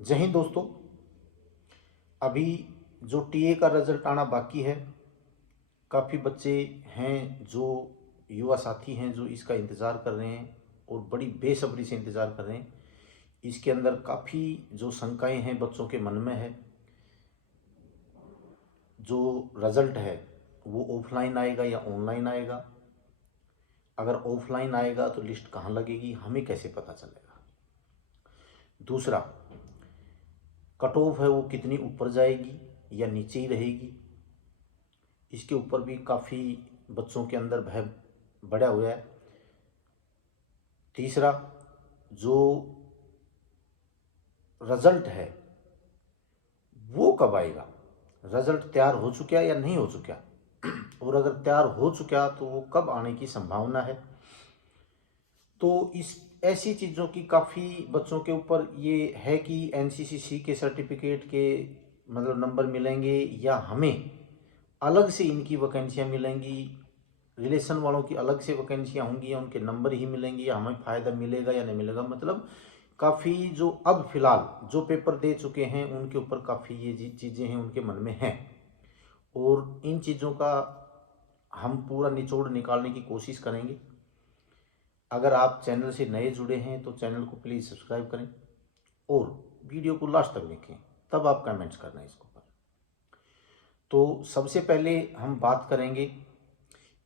जय हिंद दोस्तों। अभी जो टीए का रिजल्ट आना बाकी है, काफ़ी बच्चे हैं जो युवा साथी हैं जो इसका इंतज़ार कर रहे हैं और बड़ी बेसब्री से इंतज़ार कर रहे हैं। इसके अंदर काफ़ी जो शंकाएं हैं बच्चों के मन में है। जो रिजल्ट है वो ऑफलाइन आएगा या ऑनलाइन आएगा? अगर ऑफलाइन आएगा तो लिस्ट कहाँ लगेगी, हमें कैसे पता चलेगा? दूसरा, कट ऑफ है वो कितनी ऊपर जाएगी या नीचे ही रहेगी? इसके ऊपर भी काफ़ी बच्चों के अंदर भय बढ़ा हुआ है। तीसरा, जो रिजल्ट है वो कब आएगा? रिजल्ट तैयार हो चुका या नहीं हो चुका? और अगर तैयार हो चुका तो वो कब आने की संभावना है? तो इस ऐसी चीज़ों की काफ़ी बच्चों के ऊपर ये है कि एनसीसीसी के सर्टिफिकेट के मतलब नंबर मिलेंगे या हमें अलग से इनकी वैकेंसियाँ मिलेंगी, रिलेशन वालों की अलग से वैकेंसियाँ होंगी या उनके नंबर ही मिलेंगे या हमें फ़ायदा मिलेगा या नहीं मिलेगा। मतलब काफ़ी जो अब फिलहाल जो पेपर दे चुके हैं उनके ऊपर काफ़ी ये चीज़ें हैं उनके मन में हैं और इन चीज़ों का हम पूरा निचोड़ निकालने की कोशिश करेंगे। अगर आप चैनल से नए जुड़े हैं तो चैनल को प्लीज़ सब्सक्राइब करें और वीडियो को लास्ट तक देखें, तब आप कमेंट्स करना इसके ऊपर। तो सबसे पहले हम बात करेंगे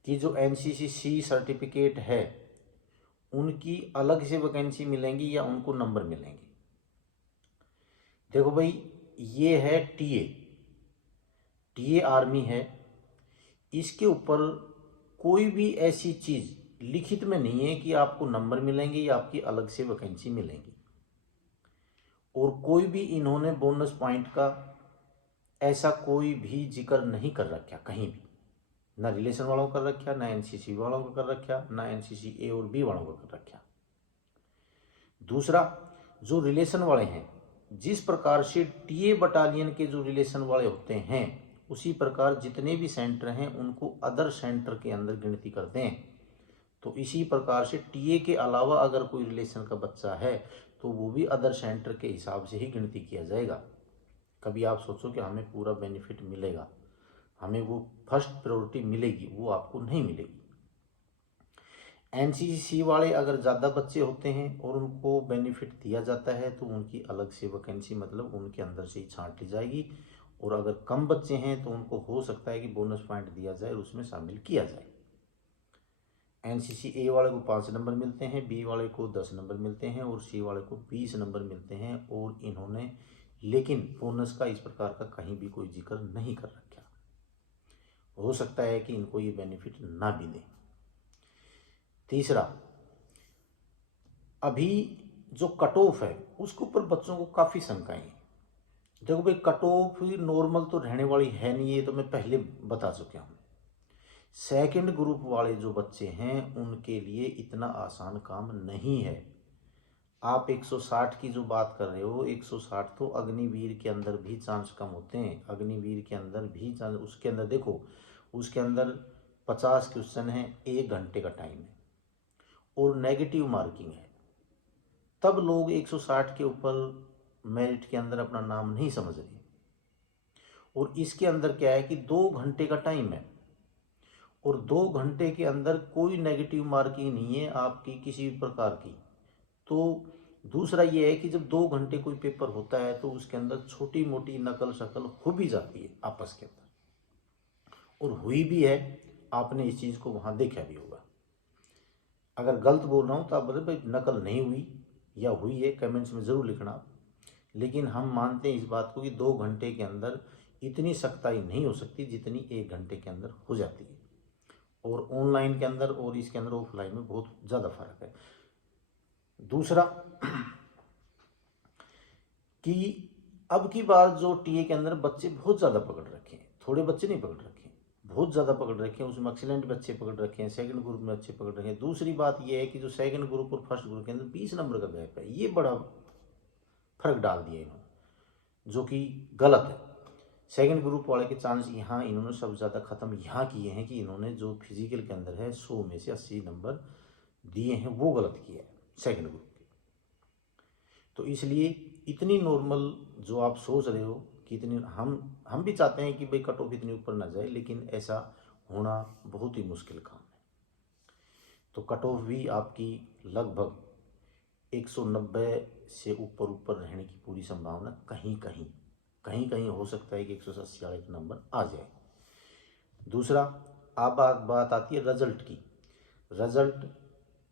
कि जो एनसीसीसी सर्टिफिकेट है उनकी अलग से वैकेंसी मिलेंगी या उनको नंबर मिलेंगे। देखो भाई, ये है टीए, टीए आर्मी है। इसके ऊपर कोई भी ऐसी चीज़ लिखित में नहीं है कि आपको नंबर मिलेंगे या आपकी अलग से वैकेंसी मिलेंगी। और कोई भी इन्होंने बोनस पॉइंट का ऐसा कोई भी जिक्र नहीं कर रखा कहीं भी, ना रिलेशन वालों का कर रखा, ना एनसीसी वालों का कर रखा, ना एनसीसी ए और बी वालों का कर रखा। दूसरा, जो रिलेशन वाले हैं, जिस प्रकार से टीए बटालियन के जो रिलेशन वाले होते हैं उसी प्रकार जितने भी सेंटर हैं उनको अदर सेंटर के अंदर गिनती करते हैं। तो इसी प्रकार से टीए के अलावा अगर कोई रिलेशन का बच्चा है तो वो भी अदर सेंटर के हिसाब से ही गिनती किया जाएगा। कभी आप सोचो कि हमें पूरा बेनिफिट मिलेगा, हमें वो फर्स्ट प्रायोरिटी मिलेगी, वो आपको नहीं मिलेगी। एनसीसी वाले अगर ज़्यादा बच्चे होते हैं और उनको बेनिफिट दिया जाता है तो उनकी अलग से वैकेंसी मतलब उनके अंदर से ही छांट ली जाएगी। और अगर कम बच्चे हैं तो उनको हो सकता है कि बोनस पॉइंट दिया जाए और उसमें शामिल किया जाए। एनसीसी ए वाले को 5 नंबर मिलते हैं, बी वाले को 10 नंबर मिलते हैं और सी वाले को 20 नंबर मिलते हैं। और इन्होंने लेकिन बोनस का इस प्रकार का कहीं भी कोई जिक्र नहीं कर रखा। हो सकता है कि इनको ये बेनिफिट ना भी दें। तीसरा, अभी जो कट ऑफ है उसके ऊपर बच्चों को काफ़ी शंकाएं हैं। देखो भाई, कट ऑफ नॉर्मल तो रहने वाली है नहीं, ये तो मैं पहले बता चुका हूँ। सेकंड ग्रुप वाले जो बच्चे हैं उनके लिए इतना आसान काम नहीं है। आप 160 की जो बात कर रहे हो, 160 तो अग्निवीर के अंदर भी चांस कम होते हैं। अग्निवीर के अंदर भी चांस, उसके अंदर देखो, उसके अंदर 50 क्वेश्चन है, 1 घंटे का टाइम है और नेगेटिव मार्किंग है। तब लोग 160 के ऊपर मेरिट के अंदर अपना नाम नहीं समझ रहे। और इसके अंदर क्या है कि 2 घंटे का टाइम है और 2 घंटे के अंदर कोई नेगेटिव मार्किंग नहीं है आपकी किसी भी प्रकार की। तो दूसरा ये है कि जब 2 घंटे कोई पेपर होता है तो उसके अंदर छोटी मोटी नकल शकल हो भी जाती है आपस के अंदर, और हुई भी है। आपने इस चीज़ को वहाँ देखा भी होगा। अगर गलत बोल रहा हूँ तो आप बताए भाई नकल नहीं हुई या हुई है, कमेंट्स में ज़रूर लिखना आप। लेकिन हम मानते हैं इस बात को कि 2 घंटे के अंदर इतनी सख्ताई नहीं हो सकती जितनी 1 घंटे के अंदर हो जाती है। और ऑनलाइन के अंदर और इसके अंदर ऑफलाइन में बहुत ज़्यादा फर्क है। दूसरा कि अब की बार जो टीए के अंदर बच्चे बहुत ज़्यादा पकड़ रखे हैं, थोड़े बच्चे नहीं पकड़ रखे हैं, बहुत ज़्यादा पकड़ रखे हैं। उसमें एक्सीलेंट बच्चे पकड़ रखे हैं, सेकंड ग्रुप में अच्छे पकड़ रखे हैं। दूसरी बात यह है कि जो सेकंड ग्रुप और फर्स्ट ग्रुप के अंदर 20 नंबर का गैप है, ये बड़ा फर्क डाल दिया इन्होंने, जो कि गलत है। सेकंड ग्रुप वाले के चांस यहाँ इन्होंने सबसे ज़्यादा ख़त्म यहाँ किए हैं कि इन्होंने जो फिजिकल के अंदर है 100 में से 80 नंबर दिए हैं, वो गलत किया है सेकंड ग्रुप के। तो इसलिए इतनी नॉर्मल जो आप सोच रहे हो कि इतनी, हम भी चाहते हैं कि भाई कट ऑफ इतनी ऊपर ना जाए, लेकिन ऐसा होना बहुत ही मुश्किल काम है। तो कट ऑफ भी आपकी लगभग 190 से ऊपर ऊपर रहने की पूरी संभावना कहीं कहीं हो सकता है कि 180 वाले नंबर आ जाए। दूसरा, अब बात आती है रिजल्ट की। रिजल्ट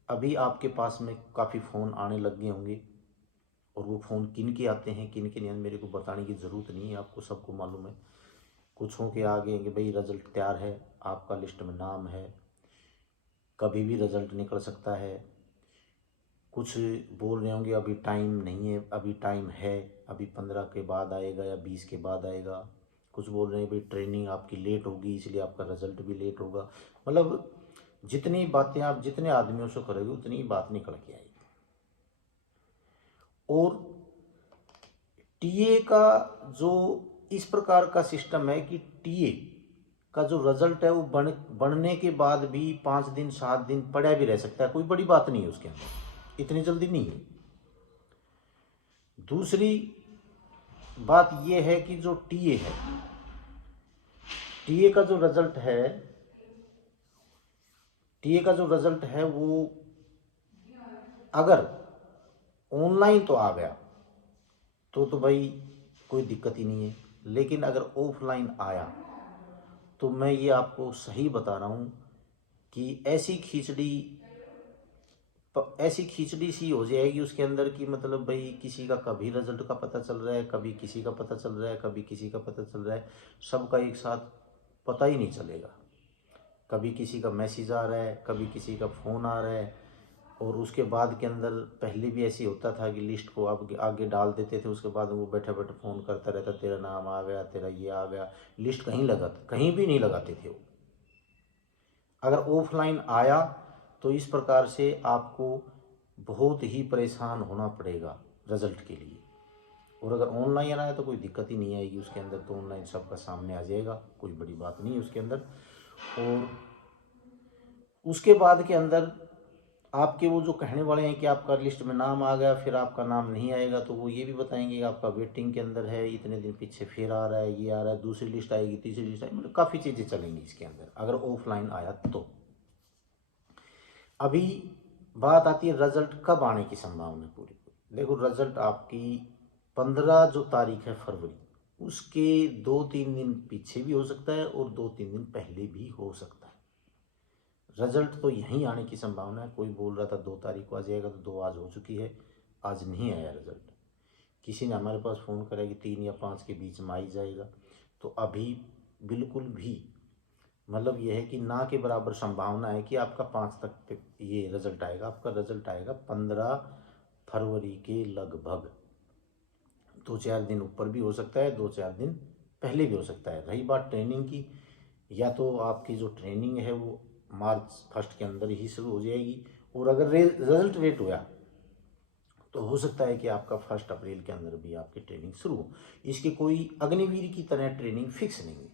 अभी आपके पास में काफ़ी फ़ोन आने लग गए होंगे, और वो फ़ोन किन के आते हैं किन के नहीं, मेरे को बताने की ज़रूरत नहीं है, आपको सबको मालूम है। कुछों के आगे कि भाई रिजल्ट तैयार है, आपका लिस्ट में नाम है, कभी भी रिजल्ट निकल सकता है। कुछ बोल रहे होंगे अभी टाइम नहीं है, अभी टाइम है, अभी 15 के बाद आएगा या 20 के बाद आएगा। कुछ बोल रहे हैं भाई ट्रेनिंग आपकी लेट होगी इसलिए आपका रिजल्ट भी लेट होगा। मतलब जितनी बातें आप जितने आदमियों से करोगे उतनी ही बात निकल के आएगी। और टीए का जो इस प्रकार का सिस्टम है कि टीए का जो रिजल्ट है वो बनने के बाद भी 5 दिन 7 दिन पड़ा भी रह सकता है, कोई बड़ी बात नहीं है उसके अंदर, इतनी जल्दी नहीं है। दूसरी बात यह है कि जो टीए है, टीए का जो रिजल्ट है वो अगर ऑनलाइन तो आ गया तो भाई कोई दिक्कत ही नहीं है, लेकिन अगर ऑफलाइन आया तो मैं ये आपको सही बता रहा हूँ कि ऐसी खिचड़ी सी हो जाएगी उसके अंदर की, मतलब भाई किसी का कभी रिजल्ट का पता चल रहा है, कभी किसी का पता चल रहा है, कभी किसी का पता चल रहा है, सबका एक साथ पता ही नहीं चलेगा। कभी किसी का मैसेज आ रहा है, कभी किसी का फ़ोन आ रहा है। और उसके बाद के अंदर पहले भी ऐसे होता था कि लिस्ट को आप आगे डाल देते थे, उसके बाद वो बैठे बैठे फ़ोन करता रहता, तेरा नाम आ गया, तेरा ये आ गया, लिस्ट कहीं भी नहीं लगाते थे वो। अगर ऑफलाइन आया तो इस प्रकार से आपको बहुत ही परेशान होना पड़ेगा रिजल्ट के लिए। और अगर ऑनलाइन आया तो कोई दिक्कत ही नहीं आएगी उसके अंदर, तो ऑनलाइन सबका सामने आ जाएगा, कोई बड़ी बात नहीं है उसके अंदर। और उसके बाद के अंदर आपके वो जो कहने वाले हैं कि आपका लिस्ट में नाम आ गया, फिर आपका नाम नहीं आएगा, तो वो ये भी बताएंगे कि आपका वेटिंग के अंदर है, इतने दिन पीछे फिर आ रहा है, ये आ रहा है, दूसरी लिस्ट आएगी, तीसरी लिस्ट आएगी, मतलब काफ़ी चीज़ें चलेंगी इसके अंदर अगर ऑफलाइन आया तो। अभी बात आती है रिजल्ट कब आने की संभावना पूरी। देखो, रिजल्ट आपकी 15 जो तारीख है फरवरी, उसके 2-3 दिन पीछे भी हो सकता है और 2-3 दिन पहले भी हो सकता है। रिजल्ट तो यहीं आने की संभावना है। कोई बोल रहा था 2 तारीख को आ जाएगा, तो 2 आज हो चुकी है, आज नहीं आया रिजल्ट। किसी ने हमारे पास फ़ोन करा कि 3 या 5 के बीच में आ ही जाएगा, तो अभी बिल्कुल भी मतलब यह है कि ना के बराबर संभावना है कि आपका 5 तक ये रिजल्ट आएगा। आपका रिजल्ट आएगा 15 फरवरी के लगभग। 2-4 दिन ऊपर भी हो सकता है, 2-4 दिन पहले भी हो सकता है। रही बात ट्रेनिंग की, या तो आपकी जो ट्रेनिंग है वो मार्च 1 के अंदर ही शुरू हो जाएगी, और अगर रिजल्ट लेट हुआ तो हो सकता है कि आपका 1 अप्रैल के अंदर भी आपकी ट्रेनिंग शुरू हो। इसकी कोई अग्निवीर की तरह ट्रेनिंग फिक्स नहीं है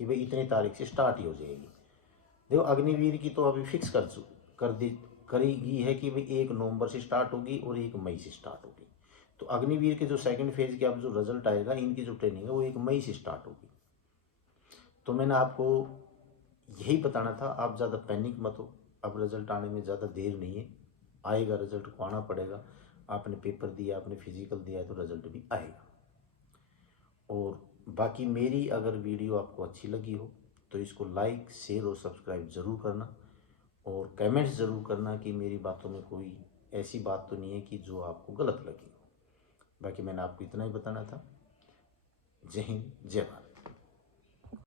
कि भाई इतनी तारीख से स्टार्ट ही हो जाएगी। देखो, अग्निवीर की तो अभी फिक्स करेगी है कि भाई 1 नवंबर से स्टार्ट होगी और 1 मई से स्टार्ट होगी। तो अग्निवीर के जो सेकंड फेज के अब जो रिजल्ट आएगा, इनकी जो ट्रेनिंग है वो 1 मई से स्टार्ट होगी। तो मैंने आपको यही बताना था, आप ज़्यादा पैनिक मत हो। अब रिजल्ट आने में ज़्यादा देर नहीं है, आएगा, रिजल्ट को आना पड़ेगा। आपने पेपर दिया, आपने फिजिकल दिया है, तो रिजल्ट भी आएगा। और बाकी मेरी अगर वीडियो आपको अच्छी लगी हो तो इसको लाइक, शेयर और सब्सक्राइब ज़रूर करना, और कमेंट्स ज़रूर करना कि मेरी बातों में कोई ऐसी बात तो नहीं है कि जो आपको गलत लगी हो। बाकी मैंने आपको इतना ही बताना था। जय हिंद, जय भारत।